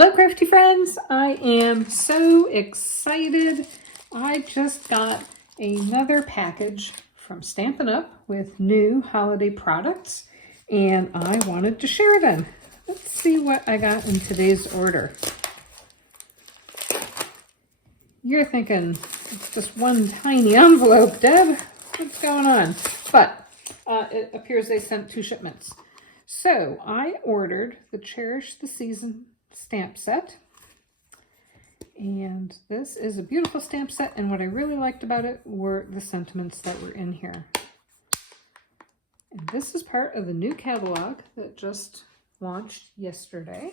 Hello crafty friends, I am so excited. I just got another package from Stampin' Up with new holiday products and I wanted to share them. Let's see what I got in today's order. You're thinking, it's just one tiny envelope, Deb. What's going on? But it appears they sent 2 shipments. So I ordered the Cherish the Season stamp set. And this is a beautiful stamp set. And what I really liked about it were the sentiments that were in here. And this is part of the new catalog that just launched yesterday.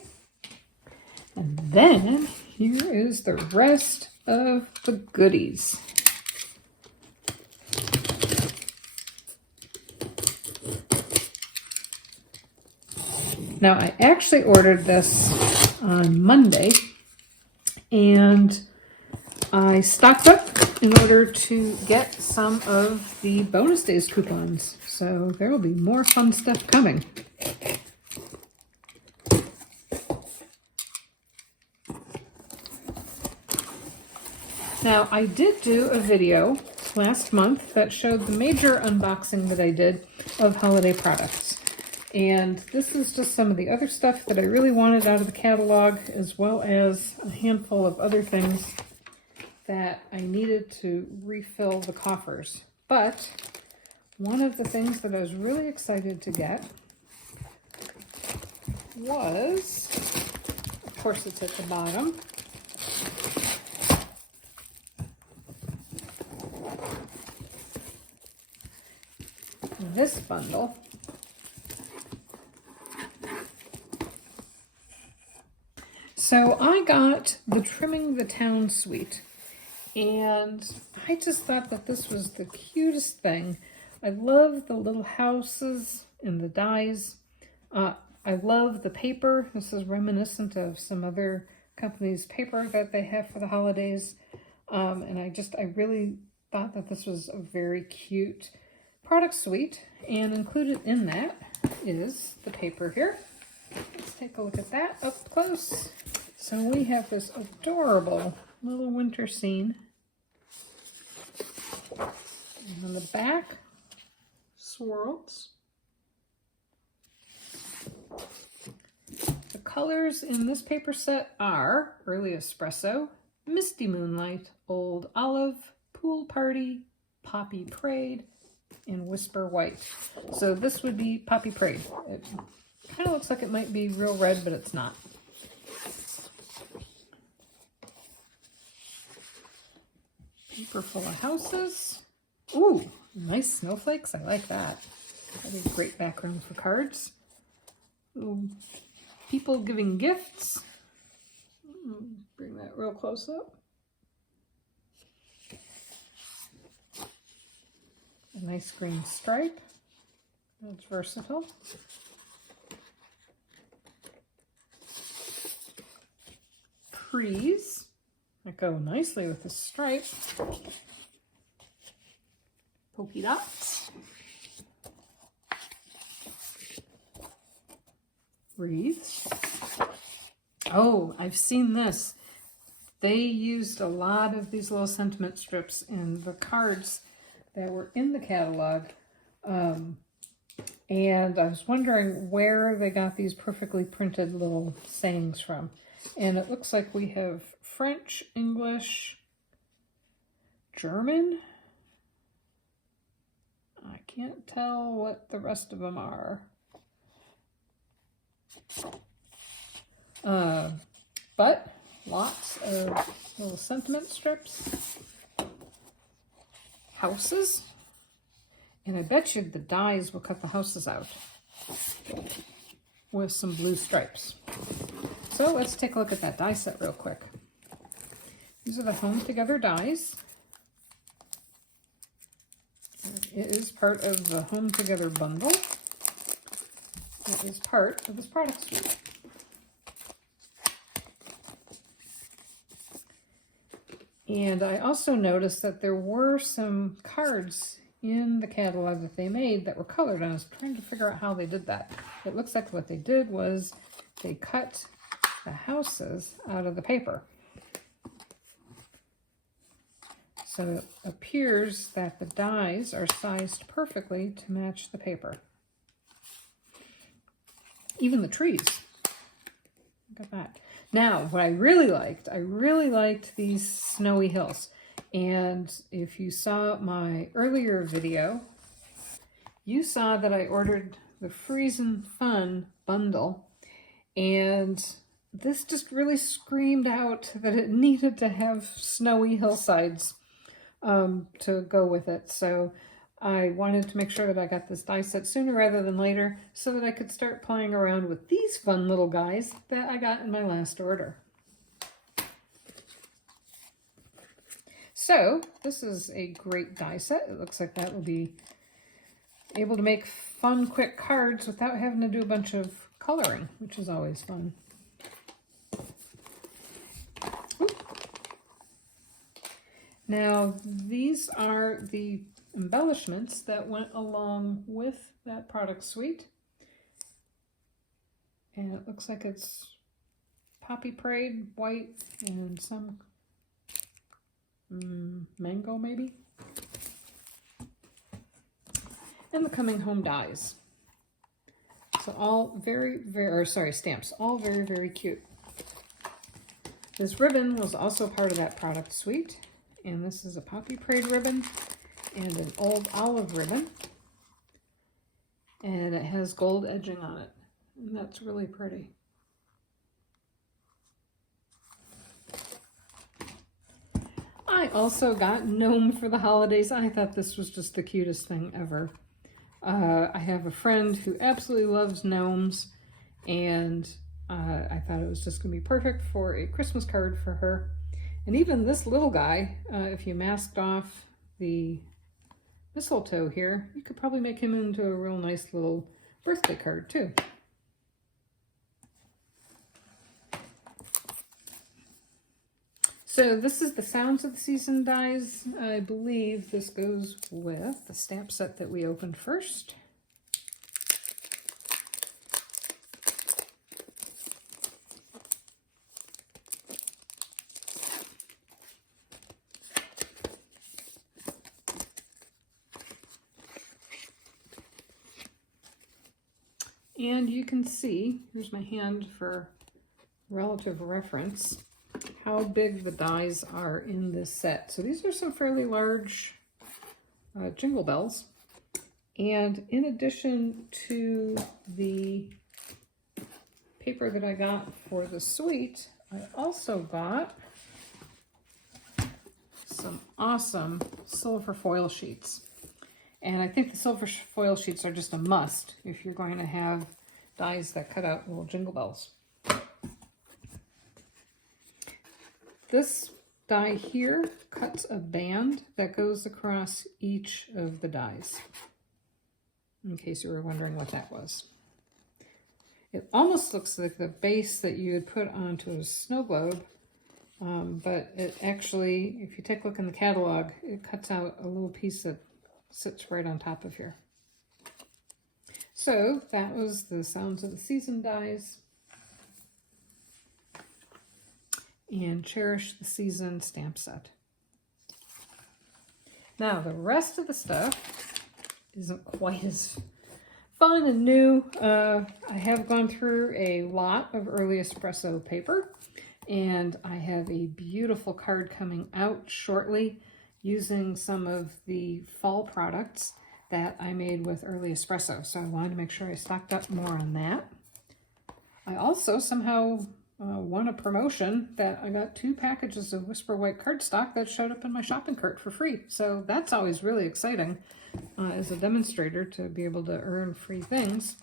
And then here is the rest of the goodies. Now, I actually ordered this on Monday, and I stocked up in order to get some of the bonus days coupons. So there will be more fun stuff coming. Now, I did do a video last month that showed the major unboxing that I did of holiday products. And this is just some of the other stuff that I really wanted out of the catalog, as well as a handful of other things that I needed to refill the coffers. But one of the things that I was really excited to get was, of course it's at the bottom, this bundle. So I got the Trimming the Town suite, and I just thought that this was the cutest thing. I love the little houses and the dies. I love the paper. This is reminiscent of some other companies' paper that they have for the holidays. And I really thought that this was a very cute product suite, and included in that is the paper here. Let's take a look at that up close. So we have this adorable little winter scene. And on the back, swirls. The colors in this paper set are Early Espresso, Misty Moonlight, Old Olive, Pool Party, Poppy Parade, and Whisper White. So this would be Poppy Parade. It kind of looks like it might be real red, but it's not. Paper full of houses. Ooh, nice snowflakes. I like that. That'd be a great background for cards. Ooh, people giving gifts. Bring that real close up. A nice green stripe. That's versatile. Trees that go nicely with the stripe. Polka dots. Wreaths. Oh, I've seen this. They used a lot of these little sentiment strips in the cards that were in the catalog. And I was wondering where they got these perfectly printed little sayings from. And it looks like we have French, English, German. I can't tell what the rest of them are. But lots of little sentiment strips. Houses. And I bet you the dies will cut the houses out with some blue stripes. So let's take a look at that die set real quick. These are the Home Together dies. It is part of the Home Together bundle. It is part of this product suite. And I also noticed that there were some cards in the catalog that they made that were colored, and I was trying to figure out how they did that. It looks like what they did was they cut the houses out of the paper. So it appears that the dies are sized perfectly to match the paper. Even the trees. Look at that. Now, what I really liked these snowy hills. And if you saw my earlier video, you saw that I ordered the Friesen Fun bundle. And this just really screamed out that it needed to have snowy hillsides to go with it. So I wanted to make sure that I got this die set sooner rather than later so that I could start playing around with these fun little guys that I got in my last order. So this is a great die set. It looks like that will be able to make fun, quick cards without having to do a bunch of coloring, which is always fun. Now, these are the embellishments that went along with that product suite. And it looks like it's Poppy Parade, white, and some mango maybe. And the Coming Home dies. So all stamps, all very, very cute. This ribbon was also part of that product suite. And this is a Poppy Parade ribbon and an old olive ribbon. And it has gold edging on it. And that's really pretty. I also got Gnome for the holidays. I thought this was just the cutest thing ever. I have a friend who absolutely loves gnomes, and I thought it was just going to be perfect for a Christmas card for her. And even this little guy, if you masked off the mistletoe here, you could probably make him into a real nice little birthday card too. So this is the Sounds of the Season dies. I believe this goes with the stamp set that we opened first. And you can see, here's my hand for relative reference, how big the dies are in this set. So these are some fairly large jingle bells. And in addition to the paper that I got for the suite, I also got some awesome silver foil sheets. And I think the silver foil sheets are just a must if you're going to have dies that cut out little jingle bells. This die here cuts a band that goes across each of the dies, in case you were wondering what that was. It almost looks like the base that you would put onto a snow globe, but it actually, if you take a look in the catalog, it cuts out a little piece that sits right on top of here. So that was the Sounds of the Season dies and Cherish the Season stamp set. Now the rest of the stuff isn't quite as fun and new. I have gone through a lot of early espresso paper, and I have a beautiful card coming out shortly using some of the fall products that I made with Early Espresso. So I wanted to make sure I stocked up more on that. I also somehow won a promotion that I got 2 packages of Whisper White cardstock that showed up in my shopping cart for free. So that's always really exciting as a demonstrator to be able to earn free things.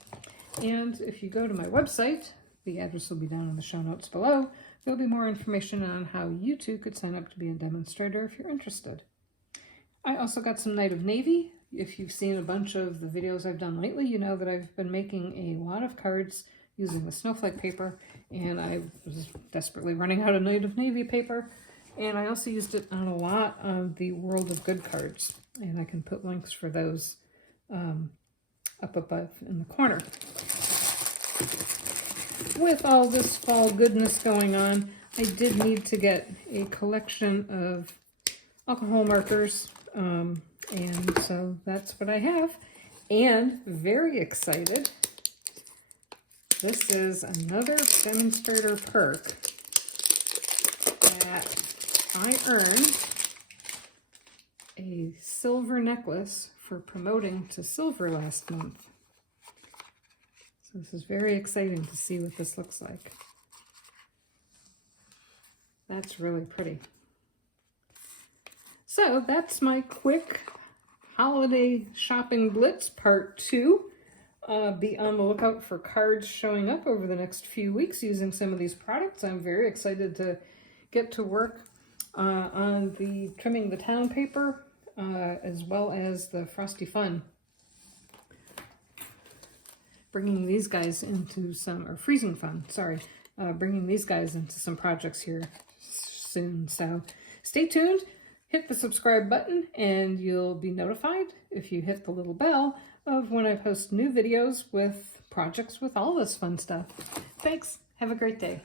And if you go to my website, the address will be down in the show notes below, there'll be more information on how you too could sign up to be a demonstrator if you're interested. I also got some Night of Navy. If you've seen a bunch of the videos I've done lately, you know that I've been making a lot of cards using the snowflake paper, and I was desperately running out of Night of Navy paper, and I also used it on a lot of the World of Good cards, and I can put links for those up above in the corner. with all this fall goodness going on, I did need to get a collection of alcohol markers, and so that's what I have. And very excited, this is another demonstrator perk that I earned a silver necklace for promoting to silver last month. So this is very exciting to see what this looks like. That's really pretty. So that's my quick holiday shopping blitz part 2. Be on the lookout for cards showing up over the next few weeks using some of these products. I'm very excited to get to work on the Trimming the Town paper, as well as the Frosty Fun. Bringing these guys into some, or Freezing Fun, sorry. Bringing these guys into some projects here soon. So stay tuned, hit the subscribe button, and you'll be notified if you hit the little bell of when I post new videos with projects with all this fun stuff. Thanks. Have a great day.